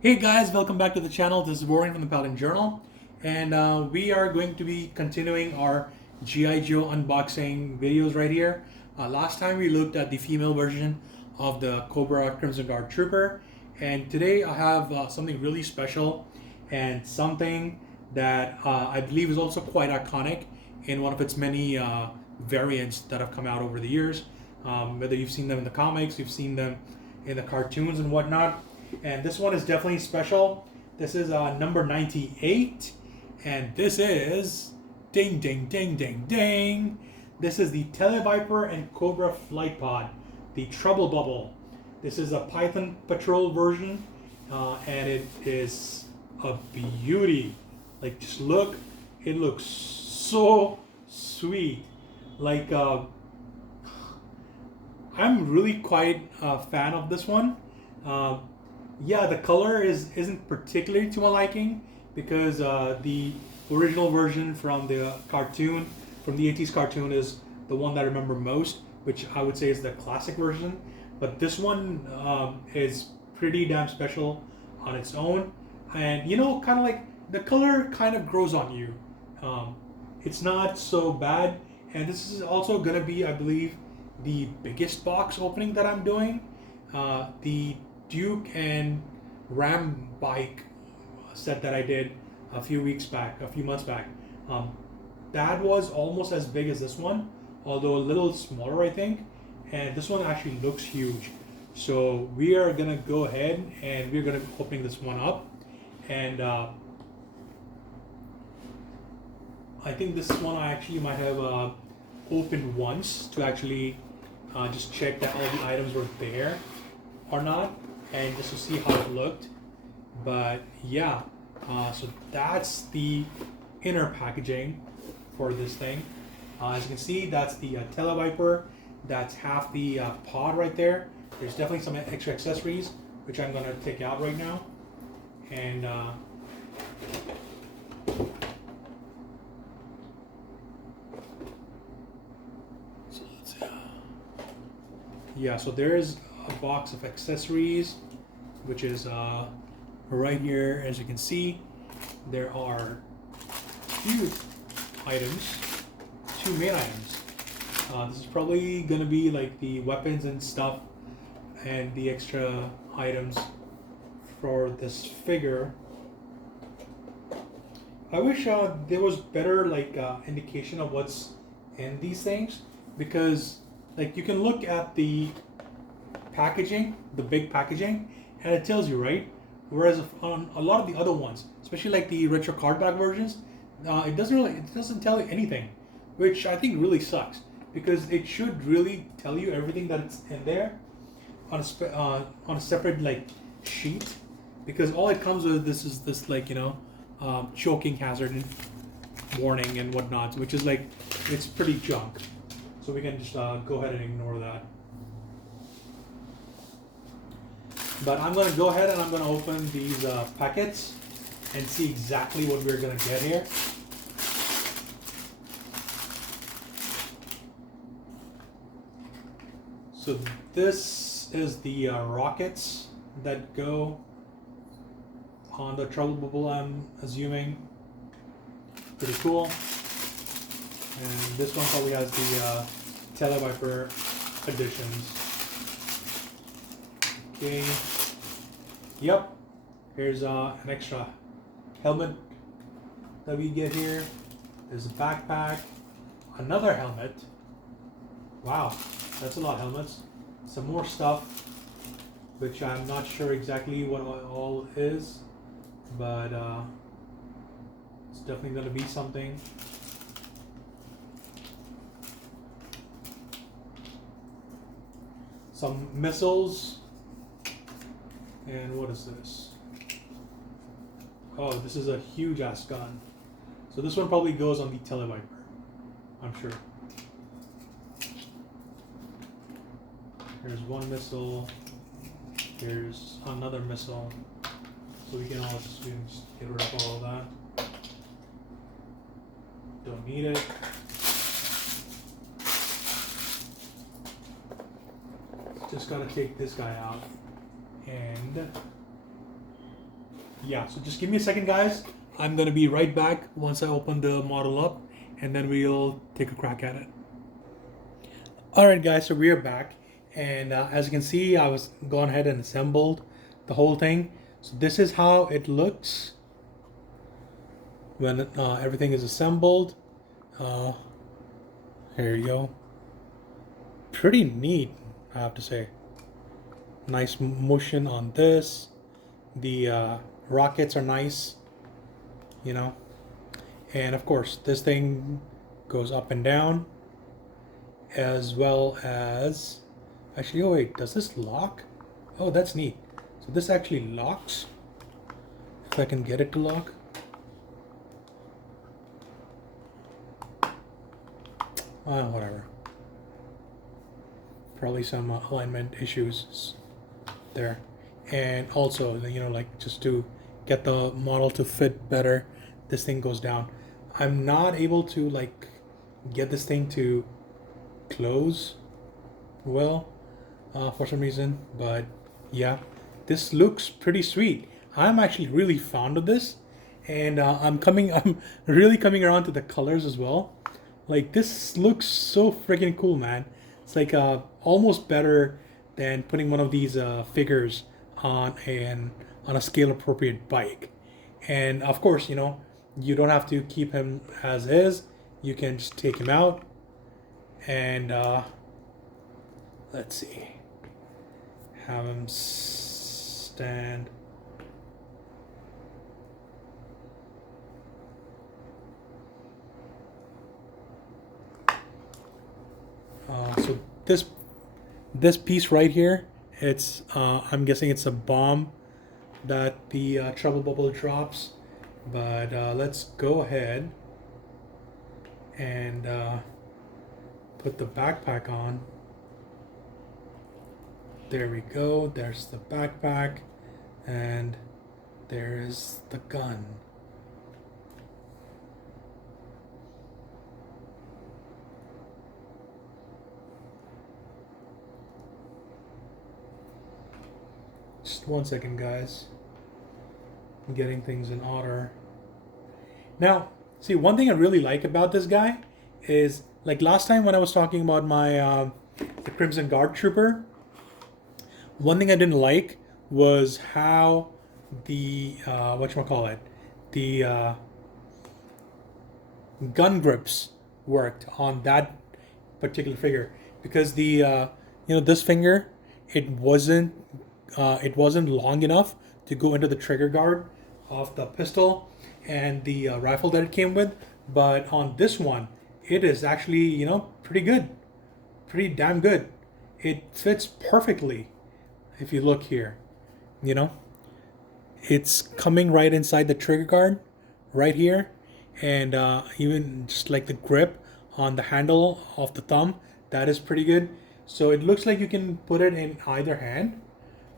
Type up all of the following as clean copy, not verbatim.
Hey guys, welcome back to the channel. This is Warren from the Paladin Journal, and we are going to be continuing our G.I. Joe unboxing videos right here. Last time we looked at the female version of the COBRA Crimson Guard Trooper, and today I have something really special and something that I believe is also quite iconic in one of its many variants that have come out over the years. Whether you've seen them in the comics, you've seen them in the cartoons and whatnot. And this one is definitely special. This is number 98, and this is ding ding ding ding ding. This is the Tele-Viper and COBRA flight pod, the Trubble Bubble. This is a Python Patrol version, and it is a beauty. Like, just look, it looks so sweet. Like, I'm really quite a fan of this one. Yeah, the color isn't particularly to my liking because the original version from the cartoon, from the 80s cartoon, is the one that I remember most, which I would say is the classic version. But this one is pretty damn special on its own, and kind of like the color kind of grows on you. It's not so bad, and this is also gonna be, I believe, the biggest box opening that I'm doing. The Duke and Ram bike set that I did a few months back. That was almost as big as this one, although a little smaller, I think. And this one actually looks huge. So we are gonna go ahead and we're gonna be opening this one up. And I think this one I actually might have opened once to actually just check that all the items were there or not, and just to see how it looked. But yeah, so that's the inner packaging for this thing. As you can see, that's the Tele-Viper. That's half the pod right there. There's definitely some extra accessories, which I'm gonna take out right now. And so let's yeah, so there's a box of accessories, which is right here. As you can see, there are few items, two main items. This is probably gonna be like the weapons and stuff, and the extra items for this figure. I wish there was better like indication of what's in these things, because like you can look at the packaging, the big packaging, and it tells you, right? Whereas on a lot of the other ones, especially like the retro cardback versions, it doesn't tell you anything, which I think really sucks, because it should really tell you everything that's in there on a separate like sheet, because all it comes with this is this like choking hazard warning and whatnot, which is like, it's pretty junk. So we can just go ahead and ignore that. But I'm going to go ahead and I'm going to open these packets and see exactly what we're going to get here. So this is the rockets that go on the Trubble Bubble, I'm assuming. Pretty cool. And this one probably has the Tele-Viper editions. Okay. Yep. Here's an extra helmet that we get here. There's a backpack, another helmet. Wow, that's a lot of helmets. Some more stuff, which I'm not sure exactly what all is, but it's definitely going to be something. Some missiles. And what is this? Oh, this is a huge ass gun. So this one probably goes on the Tele-Viper, I'm sure. Here's one missile. Here's another missile. So we can just get rid of all of that. Don't need it. Just gotta take this guy out. And yeah, so just give me a second, guys. I'm gonna be right back once I open the model up, and then we'll take a crack at it. All right, guys, so we are back, and as you can see, I was gone ahead and assembled the whole thing. So this is how it looks when everything is assembled. Here you go. Pretty neat, I have to say. Nice motion on this. The rockets are nice, you know. And of course, this thing goes up and down, as well as, actually, oh wait, does this lock? Oh, that's neat. So this actually locks, if I can get it to lock. Whatever. Probably some alignment issues there. And also, you know, like just to get the model to fit better, this thing goes down. I'm not able to like get this thing to close well for some reason, but yeah, this looks pretty sweet. I'm actually really fond of this, and I'm really coming around to the colors as well. Like, this looks so freaking cool, man. It's like almost better than putting one of these figures on a scale appropriate bike. And of course, you know, you don't have to keep him as is. You can just take him out and let's see, have him stand. So this piece right here, it's I'm guessing it's a bomb that the Trubble bubble drops. But let's go ahead and put the backpack on. There we go. There's the backpack, and there's the gun. Just 1 second, guys. I'm getting things in order. Now, see, one thing I really like about this guy is, like last time when I was talking about my the Crimson Guard Trooper, one thing I didn't like was how the whatchamacallit, the gun grips worked on that particular figure, because the you know, this finger, it wasn't long enough to go into the trigger guard of the pistol and the rifle that it came with. But on this one, it is actually, you know, pretty good, pretty damn good. It fits perfectly. If you look here, you know, it's coming right inside the trigger guard right here, and even just like the grip on the handle of the thumb, that is pretty good. So it looks like you can put it in either hand,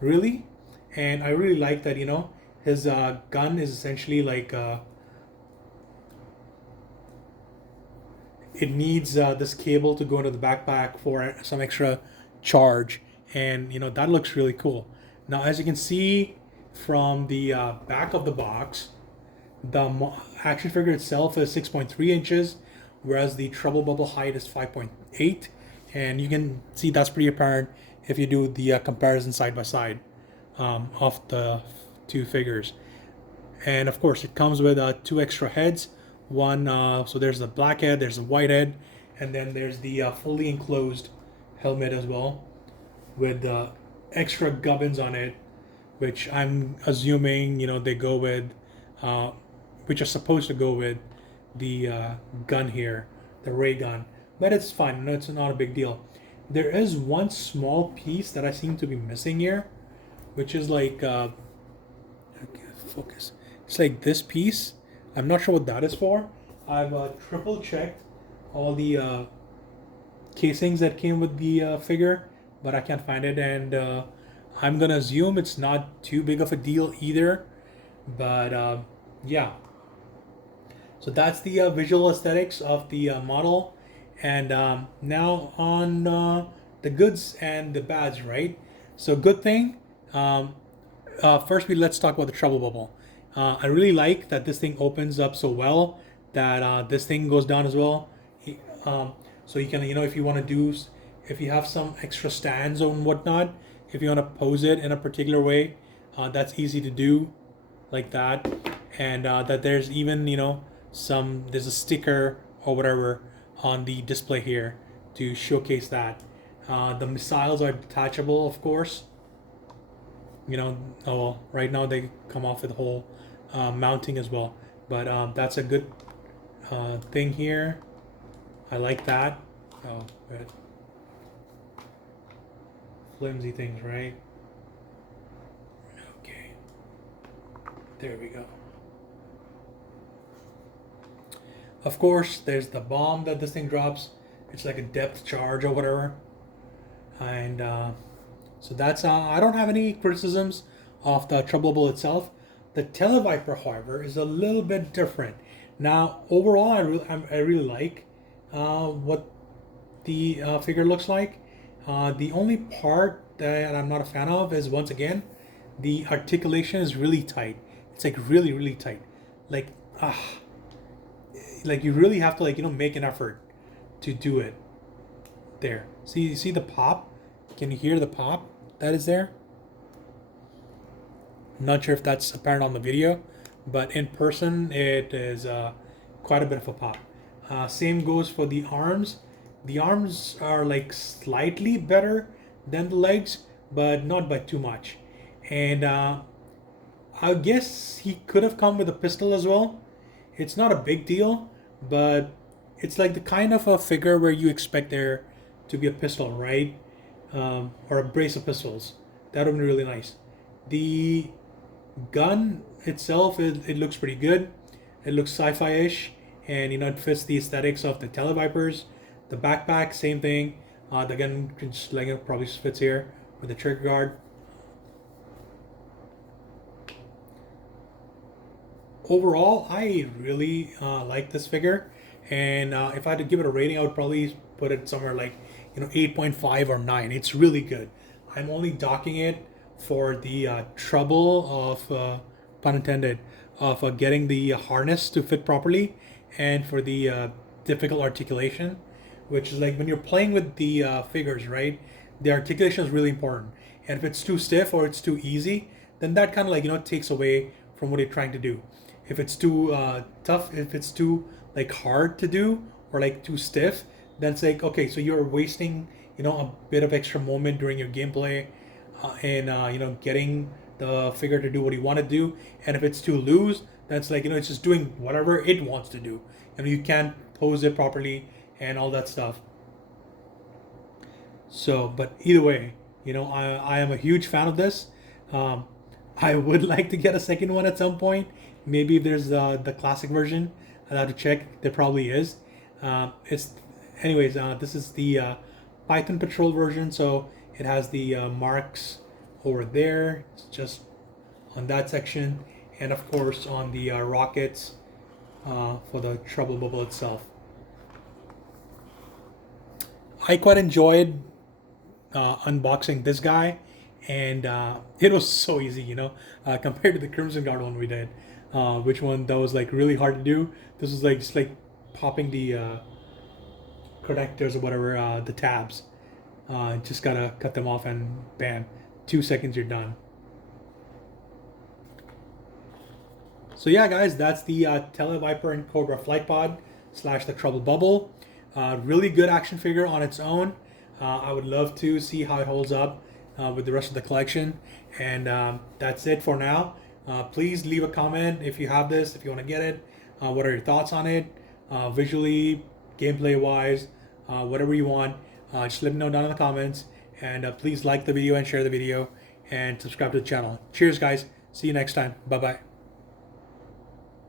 really. And I really like that, you know, his gun is essentially like it needs this cable to go into the backpack for some extra charge, and you know, that looks really cool. Now, as you can see from the back of the box, the action figure itself is 6.3 inches, whereas the Trubble bubble height is 5.8, and you can see that's pretty apparent if you do the comparison side by side of the two figures. And of course, it comes with two extra heads. One, so there's the black head, there's the white head, and then there's the fully enclosed helmet as well, with extra gubbins on it, which I'm assuming, you know, they go with, which are supposed to go with the gun here, the ray gun. But it's fine, no, it's not a big deal. There is one small piece that I seem to be missing here, which is like, okay, focus. It's like this piece. I'm not sure what that is for. I've triple checked all the casings that came with the figure, but I can't find it, and I'm gonna assume it's not too big of a deal either. But yeah, so that's the visual aesthetics of the model. And now on the goods and the bads, right? So good thing. First, let's talk about the Trubble bubble. I really like that this thing opens up so well that this thing goes down as well. Um, so you can, if you want to do, if you have some extra stands and whatnot, if you want to pose it in a particular way, that's easy to do like that. And that there's even, there's a sticker or whatever on the display here to showcase that. The missiles are detachable, of course. Right now they come off with the whole mounting as well. But that's a good thing here. I like that. Oh, good. Flimsy things, right? Okay. There we go. Of course, there's the bomb that this thing drops. It's like a depth charge or whatever. And so that's, I don't have any criticisms of the Trubble itself. The Tele-Viper, however, is a little bit different. Now, overall, I really like what the figure looks like. The only part that I'm not a fan of is, once again, the articulation is really tight. It's like really, really tight. Like you really have to make an effort to do it. There. See, you see the pop? Can you hear the pop that is there? I'm not sure if that's apparent on the video, but in person it is quite a bit of a pop. Same goes for the arms. The arms are like slightly better than the legs, but not by too much. And I guess he could have come with a pistol as well. It's not a big deal, but it's like the kind of a figure where you expect there to be a pistol, right? Or a brace of pistols. That would be really nice. The gun itself, it looks pretty good. It looks sci-fi-ish, and it fits the aesthetics of the Tele-Vipers. The backpack, same thing. The gun just probably fits here with the trigger guard. Overall, I really like this figure, and if I had to give it a rating, I would probably put it somewhere like 8.5 or 9. It's really good. I'm only docking it for the trouble of, pun intended, of getting the harness to fit properly, and for the difficult articulation, which is like when you're playing with the figures, right? The articulation is really important, and if it's too stiff or it's too easy, then that kind of takes away from what you're trying to do. If it's too tough, if it's too hard to do or too stiff, then it's like, okay, so you're wasting a bit of extra moment during your gameplay, and getting the figure to do what you want to do. And if it's too loose, that's it's just doing whatever it wants to do. You can't pose it properly and all that stuff. So, but either way, I am a huge fan of this. I would like to get a second one at some point. Maybe if there's the classic version, I'll have to check. There probably is. This is the Python Patrol version, so it has the marks over there. It's just on that section, and of course on the rockets for the Trubble bubble itself. I quite enjoyed unboxing this guy, and it was so easy, compared to the Crimson Guard one we did, which one that was really hard to do. This was just popping the connectors or whatever, the tabs. Just gotta cut them off and bam, 2 seconds you're done. So yeah, guys, that's the Tele-Viper and COBRA flight pod / the Trubble bubble. Really good action figure on its own. I would love to see how it holds up with the rest of the collection. And that's it for now. Please leave a comment if you have this, if you want to get it. What are your thoughts on it? Visually, gameplay wise, whatever you want. Just let me know down in the comments. And please like the video and share the video and subscribe to the channel. Cheers, guys. See you next time. Bye-bye.